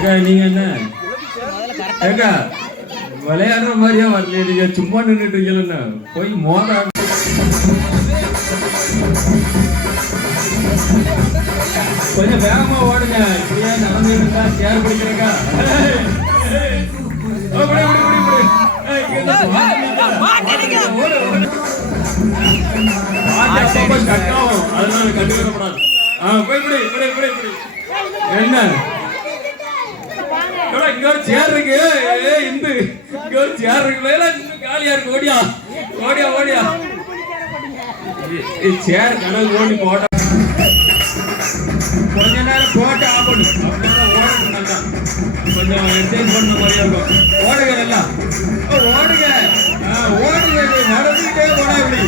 ஏக்கா நீங்க என்ன? ஏக்கா விளையாடுற மாதிரியா வரல நீங்க சும்மா நின்றுட்டு இருக்கீங்களா போய் மோத கொஞ்சம் வேகமா ஓடுங்க. இப்படியே நடந்து இருந்தா சேர் பிடிக்கிறக்கா. அதனால என்ன? இங்க ஒரு சேர் இருக்கு. ஏய், இந்து. இங்க ஒரு சேர் இருக்கு இன்னும் காலியா இருக்கு. ஓடியா. ஓடியா ஓடியா. சேர் கனவு ஓடி போட்ட. கொஞ்ச நேரம் போட்டு ஆஃப் பண்ணு. அப்படின்னா ஓடணும் நல்லா. கொஞ்சம் எக்ஸசைஸ் பண்ண மாதிரியா இருக்கும். ஓடுங்க நல்லா. ஓடுங்க. ஆ, ஓடுங்க. இது நடந்துக்கிட்டே போனா இப்படி.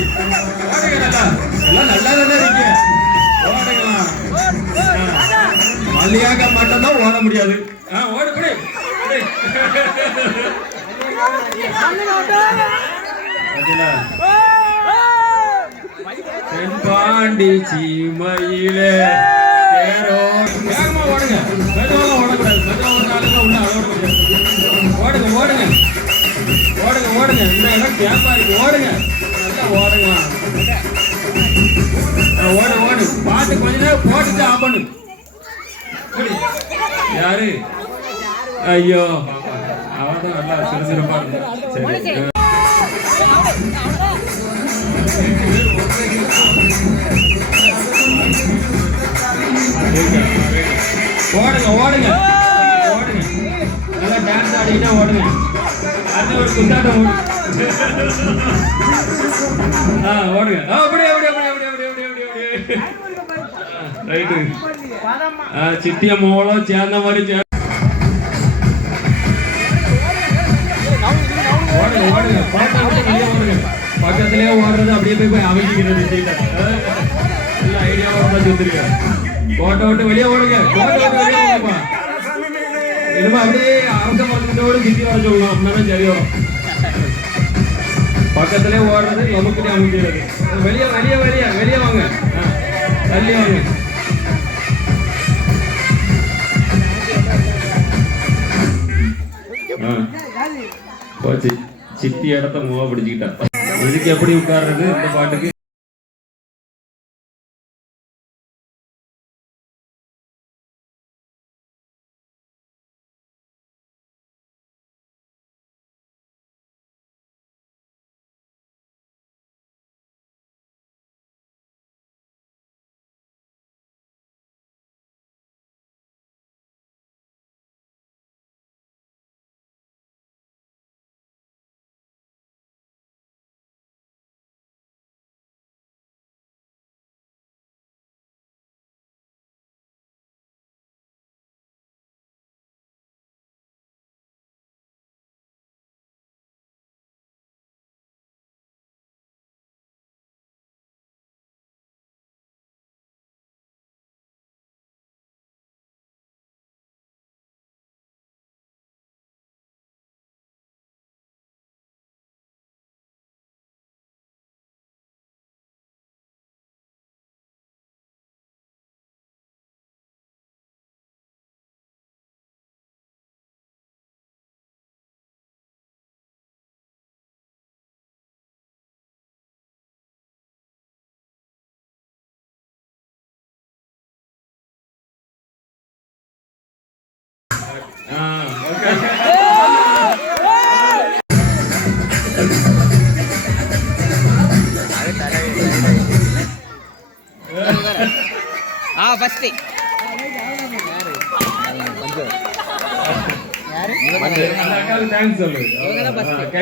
ஓடுங்க நல்லா. எல்லாம் நல்லா தானே இருக்கீங்க ஓடுங்களா மல்லியாக மட்டும்தான் ஓட முடியாது. ஆ ஓடு. பாத்தீங்களா? தென்பாண்டி சீமையிலே வேகமா ஓடுங்க? மெதுவாக ஓடக்கூடாது மெதுவாக ஓடினாலும் உள்ள முடியாது ஓடுங்க ஓடுங்க. ஓடுங்க ஓடுங்க. இந்த இடம் கேப்பா இருக்கு ஓடுங்க. நல்லா ஓடுங்களா ஆ, ஓடு ஓடு. பாட்டு கொஞ்ச நேரம் போட்டுட்டு பண்ணு. இப்படி. யாரு? ஐயோ அவன் தான் நல்லா சுறுசுறுப்பா இருந்தா. ஓடுங்க ஓடுங்க. ஓடுங்க. நல்லா டான்ஸ் ஆடிக்கிட்டா ஓடுங்க. அது ஒரு ஆ ஓடுங்க. ஆ அப்படியே அப்படியே அப்படியே அப்படியே அப்படியே அப்படியே ரைட்டு. சித்திய மோளம் சேர்ந்த மாதிரி சே ஓடுங்க ஓடுங்க பாட்டை பக்கத்துலயே ஓடுறது அப்படியே போய் போய் அமைக்கிறது நல்ல கோட்டை விட்டு வெளியே ஓடுங்க கோட்டை விட்டு வெளியே ஓடுங்கப்பா இனிமே அப்படியே அரச மரத்தோடு சுத்தி வர சொல்லணும் அப்படின்னா சரி வரும் பக்கத்துலயே ஓடுறது எமக்குனே அமைக்கிறது வெளியே வெளியே வெளியே வெளியே வாங்க தள்ளி வாங்க போச்சு சித்தி இடத்த மூவா பிடிச்சிக்கிட்டா. இதுக்கு எப்படி உட்கார்றது இந்த பாட்டுக்கு? ஆ ஃபர்ஸ்ட் அந்த